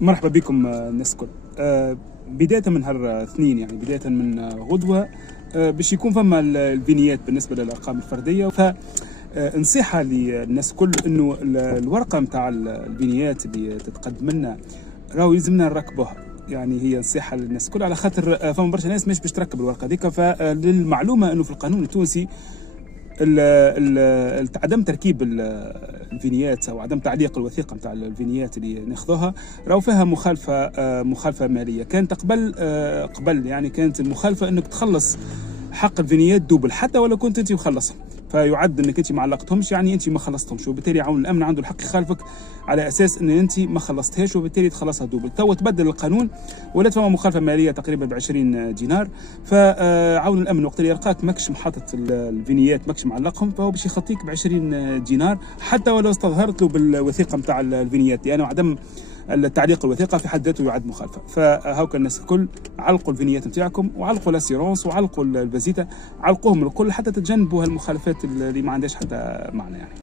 مرحبا بكم الناس الكل. بداية من نهار اثنين، يعني بداية من غدوة باش يكون فما الفينيات بالنسبة للأرقام الفردية. فنصيحة للناس الكل إنه الورقة متاع الفينيات اللي تتقدم لنا راهو يلزمنا نركبوها. يعني هي نصيحة للناس الكل، على خاطر فما برشا ناس مش باش تركب الورقة هذيك. فللمعلومة إنه في القانون التونسي عدم تركيب الفينيات او عدم تعليق الوثيقه نتاع الفينيات اللي ناخذوها راهو فيها مخالفه ماليه. كانت قبل يعني كانت المخالفه انك تخلص حق الفينيات دوبل حتى ولو كنت انت مخلصها، فيعد انك انت ما علقتهمش، يعني انت ما خلصتهمش، وبالتالي عون الامن عنده الحق يخالفك على اساس ان انت ما خلصتهاش، وبالتالي تخلصها دوبل. تو تبدل القانون ولات فما مخالفه ماليه تقريبا ب 20 دينار. فعون الامن وقت اللي يلقاك ماكش محطط الفينيات ماكش معلقهم، فهو باش يخطيك ب 20 دينار حتى ولو استظهرت له بالوثيقه نتاع الفينيات، لانه عدم التعليق الوثيقه في حد ذاته يعد مخالفه. فهاوك الناس الكل علقوا الفينيات نتاعكم، وعلقوا الاسيرونس، وعلقوا الفازيتا، علقوهم الكل حتى تتجنبوا هالمخالفات اللي ما عندهاش حتى معنى يعني.